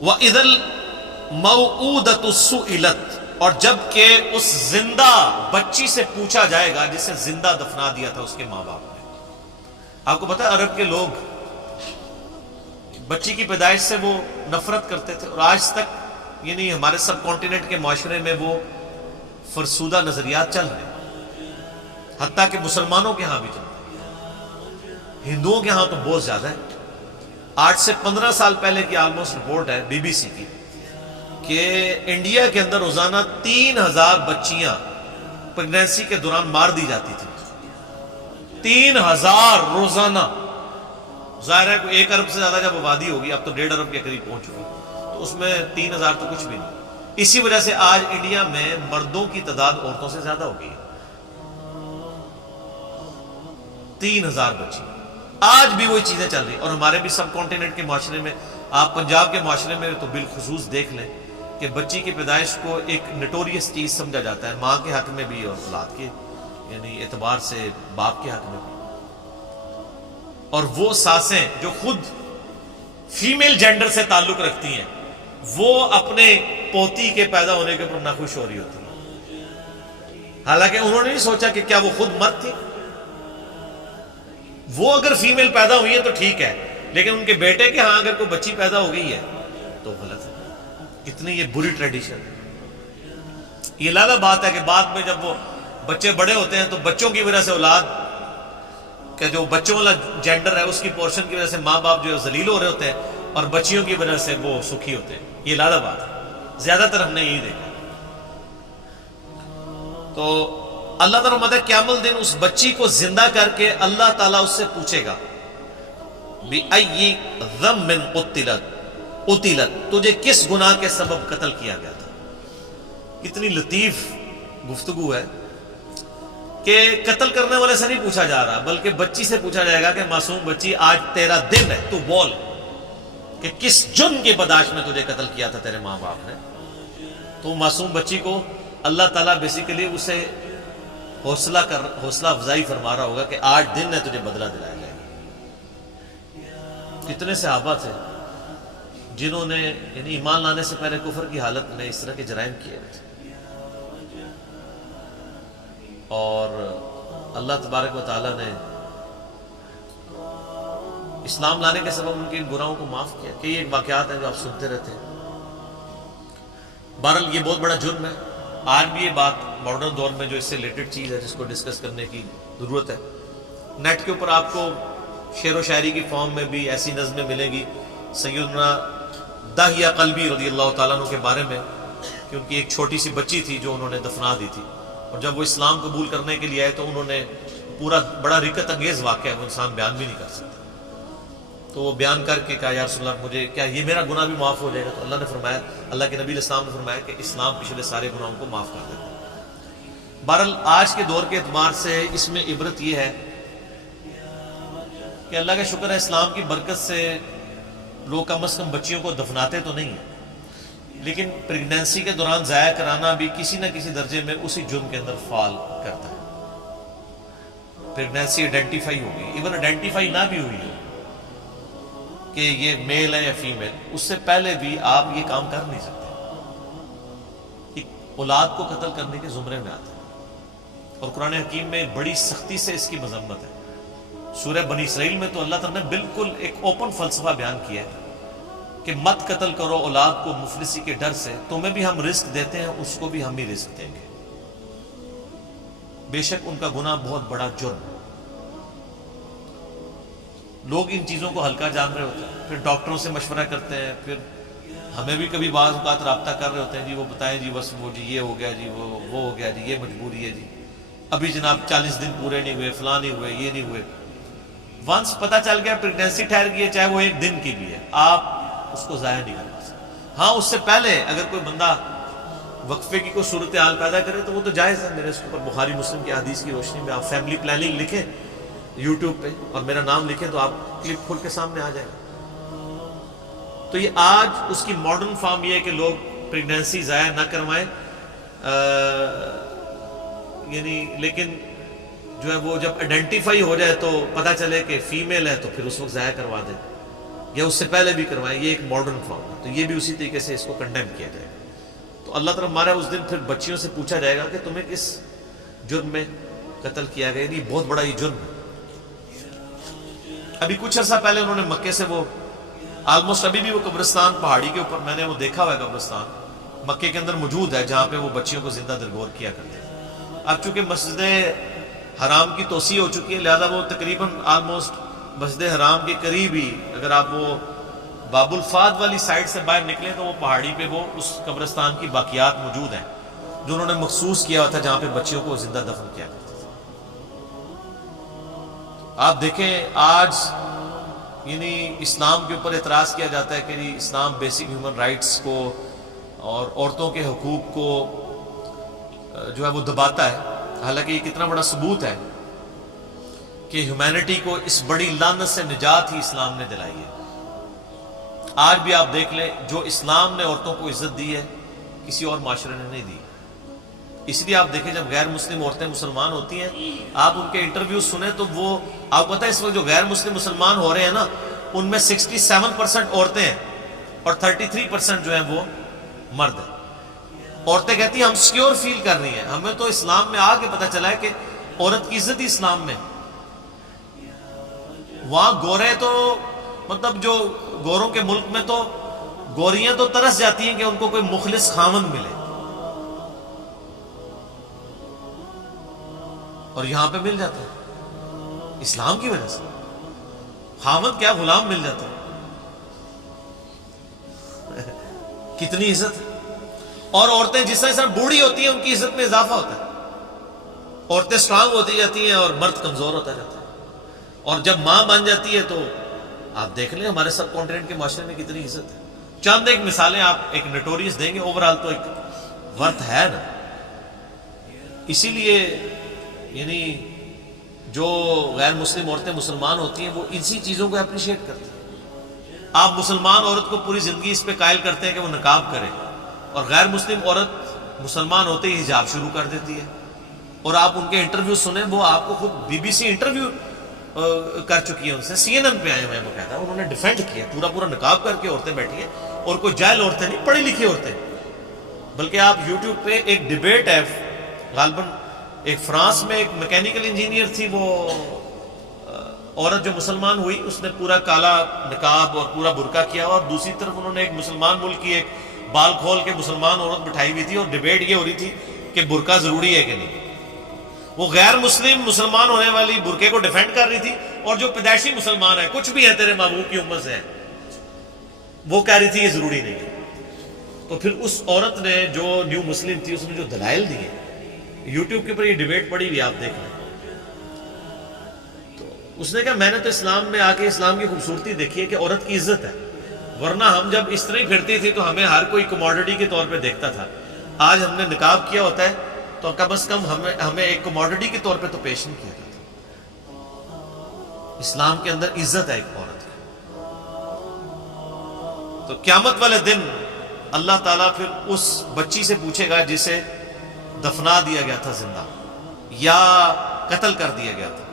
وَإِذَا الْمَوْعُودَةُ سُئِلَتْ، اور جب کہ اس زندہ بچی سے پوچھا جائے گا جسے زندہ دفنا دیا تھا اس کے ماں باپ نے۔ آپ کو پتا ہے عرب کے لوگ بچی کی پیدائش سے وہ نفرت کرتے تھے، اور آج تک یعنی ہمارے سب کانٹیننٹ کے معاشرے میں وہ فرسودہ نظریات چل رہے ہیں، حتیٰ کہ مسلمانوں کے ہاں بھی چلتے ہیں، ہندوؤں کے ہاں تو بہت زیادہ ہے۔ 8 سے 15 سال پہلے کی آلموسٹ رپورٹ ہے بی بی سی کی کہ انڈیا کے اندر روزانہ 3000 بچیاں پریگنینسی کے دوران مار دی جاتی تھی۔ 3000 روزانہ۔ ظاہر ہے کہ 1 ارب سے زیادہ جب آبادی ہوگی، اب تو 1.5 ارب کے قریب پہنچ چکی، تو اس میں 3000 تو کچھ بھی نہیں۔ اسی وجہ سے آج انڈیا میں مردوں کی تعداد عورتوں سے زیادہ ہو گئی ہے۔ 3000 بچی، آج بھی وہی چیزیں چل رہی ہیں۔ اور ہمارے بھی سب کانٹیننٹ کے معاشرے میں، آپ پنجاب کے معاشرے میں تو بالخصوص دیکھ لیں کہ بچی کی پیدائش کو ایک نٹوریس چیز سمجھا جاتا ہے، ماں کے حق میں بھی اور اولاد کے یعنی اعتبار سے باپ کے حق میں بھی۔ اور وہ ساسیں جو خود فیمیل جینڈر سے تعلق رکھتی ہیں، وہ اپنے پوتی کے پیدا ہونے کے اوپر ناخوش ہو رہی ہوتی ہیں، حالانکہ انہوں نے نہیں سوچا کہ کیا وہ خود مرد تھی۔ وہ اگر فیمیل پیدا ہوئی ہے تو ٹھیک ہے، لیکن ان کے بیٹے کے ہاں اگر کوئی بچی پیدا ہو گئی ہے تو غلط ہے۔ کتنی یہ بری ٹریڈیشن ہے۔ یہ لالا بات ہے کہ بعد میں جب وہ بچے بڑے ہوتے ہیں تو بچوں کی وجہ سے اولاد کہ جو بچوں والا جینڈر ہے اس کی پورشن کی وجہ سے ماں باپ جو ذلیل ہو رہے ہوتے ہیں، اور بچیوں کی وجہ سے وہ سکھی ہوتے ہیں۔ یہ لالا بات ہے، زیادہ تر ہم نے یہی دیکھا۔ تو اللہ تعالیٰ مدد قیامت دن اس بچی کو زندہ کر کے اللہ تعالیٰ اس سے پوچھے گا بِأَيِّ ذَنبٍ قُتِلَتْ، تجھے کس گناہ کے سبب قتل کیا گیا تھا۔ کتنی لطیف گفتگو ہے کہ قتل کرنے والے سے نہیں پوچھا جا رہا، بلکہ بچی سے پوچھا جائے گا کہ معصوم بچی آج تیرا دن ہے، تو بول کہ کس جرم کی بداش میں تجھے قتل کیا تھا تیرے ماں باپ نے۔ تو معصوم بچی کو اللہ تعالیٰ بیسیکلی اسے حوصلہ افزائی فرما رہا ہوگا کہ آج دن ہے، تجھے بدلہ دلایا جائے گا۔ کتنے صحابہ تھے جنہوں نے یعنی ایمان لانے سے پہلے کفر کی حالت میں اس طرح کے جرائم کیے تھے، اور اللہ تبارک و تعالیٰ نے اسلام لانے کے سبب ان کے ان گناہوں کو معاف کیا۔ کہ یہ واقعات ہیں جو آپ سنتے رہتے ہیں۔ بہرحال یہ بہت بڑا جرم ہے۔ آج بھی یہ بات ماڈرن دور میں جو اس سے ریلیٹڈ چیز ہے جس کو ڈسکس کرنے کی ضرورت ہے۔ نیٹ کے اوپر آپ کو شعر و شاعری کی فارم میں بھی ایسی نظمیں ملیں گی سیدنا داہیہ قلبی رضی اللہ تعالیٰ عنہ کے بارے میں، کہ ان کی ایک چھوٹی سی بچی تھی جو انہوں نے دفنا دی تھی، اور جب وہ اسلام قبول کرنے کے لیے آئے تو انہوں نے پورا بڑا رکت انگیز واقعہ ہے، وہ انسان بیان بھی نہیں کر سکتا، تو وہ بیان کر کے کہا یا رسول اللہ مجھے کیا یہ میرا گناہ بھی معاف ہو جائے گا؟ تو اللہ نے فرمایا، اللہ کے نبی علیہ السلام نے فرمایا کہ اسلام پچھلے سارے گناہوں کو معاف کر دیتا ہے۔ بہرحال آج کے دور کے اعتبار سے اس میں عبرت یہ ہے کہ اللہ کا شکر ہے اسلام کی برکت سے لوگ کم از کم بچیوں کو دفناتے تو نہیں ہیں، لیکن پریگنینسی کے دوران ضائع کرانا بھی کسی نہ کسی درجے میں اسی جرم کے اندر فال کرتا ہے۔ پریگنینسی آئیڈینٹیفائی ہوگی، ایون آئیڈینٹیفائی نہ بھی ہوئی ہو کہ یہ میل ہے یا فیمیل، اس سے پہلے بھی آپ یہ کام کر نہیں سکتے، ایک اولاد کو قتل کرنے کے زمرے میں آتا ہے، اور قرآن حکیم میں بڑی سختی سے اس کی مذمت ہے۔ سورہ بنی اسرائیل میں تو اللہ تعالیٰ نے بالکل ایک اوپن فلسفہ بیان کیا ہے کہ مت قتل کرو اولاد کو مفلسی کے ڈر سے، تمہیں بھی ہم رزق دیتے ہیں، اس کو بھی ہم ہی رزق دیں گے۔ بے شک ان کا گناہ بہت بڑا جرم ہے۔ لوگ ان چیزوں کو ہلکا جان رہے ہوتے ہیں، پھر ڈاکٹروں سے مشورہ کرتے ہیں، پھر ہمیں بھی کبھی بعض اوقات رابطہ کر رہے ہوتے ہیں، جی وہ بتائیں جی بس وہ جی یہ ہو گیا جی وہ ہو گیا جی یہ مجبوری ہے جی ابھی جناب 40 دن پورے نہیں ہوئے، فلاں نہیں ہوئے، یہ نہیں ہوئے۔ ونس پتہ چل گیا پریگنینسی ٹھہر گئی ہے، چاہے وہ 1 دن کی بھی ہے، آپ اس کو ضائع نہیں کروا سکتے۔ ہاں اس سے پہلے اگر کوئی بندہ وقفے کی کوئی صورتحال پیدا کرے تو وہ تو جائز ہے۔ میرے اس کے اوپر بخاری مسلم کی حدیث کی روشنی میں آپ فیملی پلاننگ لکھیں یوٹیوب پہ اور میرا نام لکھیں تو آپ کلپ کھول کے سامنے آ جائے گا۔ تو یہ آج اس کی ماڈرن فارم یہ ہے کہ لوگ پریگنینسی ضائع نہ کروائیں، یعنی لیکن جو ہے وہ جب آئیڈینٹیفائی ہو جائے تو پتہ چلے کہ فیمیل ہے تو پھر اس وقت ضائع کروا دیں، یا اس سے پہلے بھی کروائیں، یہ ایک ماڈرن فارم ہے، تو یہ بھی اسی طریقے سے اس کو کنڈیم کیا جائے گا۔ تو اللہ تعالیٰ ہمارا اس دن پھر بچیوں سے پوچھا جائے گا کہ تمہیں کس جرم میں قتل کیا گیا، یہ بہت بڑا یہ جرم ہے۔ ابھی کچھ عرصہ پہلے انہوں نے مکے سے وہ آلموسٹ ابھی بھی وہ قبرستان پہاڑی کے اوپر، میں نے وہ دیکھا ہوا ہے قبرستان مکے کے اندر موجود ہے، جہاں پہ وہ بچیوں کو زندہ درگور کیا کرتے ہیں۔ اب چونکہ مسجد حرام کی توسیع ہو چکی ہے، لہذا وہ تقریباً آلموسٹ مسجد حرام کے قریب ہی، اگر آپ وہ باب الفاد والی سائڈ سے باہر نکلیں تو وہ پہاڑی پہ وہ اس قبرستان کی باقیات موجود ہیں جو انہوں نے مخصوص کیا ہوا تھا، جہاں پہ بچیوں کو زندہ دفن کیا کرتے تھے۔ آپ دیکھیں آج یعنی اسلام کے اوپر اعتراض کیا جاتا ہے کہ اسلام بیسک ہیومن رائٹس کو اور عورتوں کے حقوق کو جو ہے وہ دباتا ہے، حالانکہ یہ کتنا بڑا ثبوت ہے کہ ہیومینٹی کو اس بڑی لعنت سے نجات ہی اسلام نے دلائی ہے۔ آج بھی آپ دیکھ لیں، جو اسلام نے عورتوں کو عزت دی ہے کسی اور معاشرے نے نہیں دی۔ اس لیے آپ دیکھیں جب غیر مسلم عورتیں مسلمان ہوتی ہیں، آپ ان کے انٹرویو سنیں تو وہ آپ پتہ ہے اس وقت جو غیر مسلم مسلمان ہو رہے ہیں نا، ان میں 67% عورتیں ہیں اور 33% جو ہیں وہ مرد ہیں۔ عورتیں کہتی ہیں ہم سیکیور فیل کر رہی ہیں، ہمیں تو اسلام میں آ کے پتہ چلا ہے کہ عورت کی عزت ہی اسلام میں۔ وہاں گورے تو مطلب جو گوروں کے ملک میں تو گوریاں تو ترس جاتی ہیں کہ ان کو کوئی مخلص خاوند ملے، اور یہاں پہ مل جاتا ہے اسلام کی وجہ سے۔ خاوند کیا غلام مل جاتا ہے کتنی عزت ہے۔ اور عورتیں جس طرح بوڑھی ہوتی ہیں ان کی عزت میں اضافہ ہوتا ہے، عورتیں سٹرانگ ہوتی جاتی ہیں اور مرد کمزور ہوتا جاتا ہے، اور جب ماں بن جاتی ہے تو آپ دیکھ لیں ہمارے سب کانٹیننٹ کے معاشرے میں کتنی عزت ہے۔ چند ایک مثالیں آپ ایک نوٹوریس دیں گے، اوورال تو ایک ورتھ ہے نا۔ اسی لیے یعنی جو غیر مسلم عورتیں مسلمان ہوتی ہیں وہ اسی چیزوں کو اپریشیٹ کرتی ہیں۔ آپ مسلمان عورت کو پوری زندگی اس پہ قائل کرتے ہیں کہ وہ نقاب کرے، اور غیر مسلم عورت مسلمان ہوتے ہی حجاب شروع کر دیتی ہے، اور آپ ان کے انٹرویو سنیں، وہ آپ کو خود بی بی سی انٹرویو کر چکی ہے، ان سے CNN پہ آئے ہوئے ہیں، وہ کہتا ہے انہوں نے ڈیفینڈ کیا پورا نقاب کر کے عورتیں بیٹھی ہیں، اور کوئی جاہل عورتیں نہیں، پڑھی لکھی عورتیں۔ بلکہ آپ یوٹیوب پہ ایک ڈیبیٹ ہے، غالباً ایک فرانس میں ایک میکینیکل انجینئر تھی، وہ عورت جو مسلمان ہوئی اس نے پورا کالا نقاب اور پورا برقع کیا، اور دوسری طرف انہوں نے ایک مسلمان ملک کی ایک بال کھول کے مسلمان عورت بٹھائی ہوئی تھی، اور ڈیبیٹ یہ ہو رہی تھی کہ برقع ضروری ہے کہ نہیں۔ وہ غیر مسلم مسلمان ہونے والی برقعے کو ڈیفینڈ کر رہی تھی، اور جو پیدائشی مسلمان ہیں کچھ بھی ہے تیرے محبوب کی امت سے ہیں، وہ کہہ رہی تھی یہ ضروری نہیں ہے۔ تو پھر اس عورت نے جو نیو مسلم تھی، اس نے جو دلائل دیے، یوٹیوب کے اوپر یہ ڈیبیٹ پڑی ہوئی آپ دیکھ لیں، تو اس نے کہا میں نے تو اسلام میں آ کے اسلام کی خوبصورتی دیکھی ہے کہ عورت کی عزت ہے، ورنہ ہم جب اس طرح پھرتی تھی تو ہمیں ہر کوئی کموڈٹی کے طور پہ دیکھتا تھا۔ آج ہم نے نقاب کیا ہوتا ہے تو کم از کم ہمیں ایک کموڈٹی کے طور پہ تو پیش نہیں کیا جاتا۔ اسلام کے اندر عزت ہے ایک عورت کی۔ تو قیامت والے دن اللہ تعالیٰ پھر اس بچی سے پوچھے گا جسے دفنا دیا گیا تھا زندہ یا قتل کر دیا گیا تھا،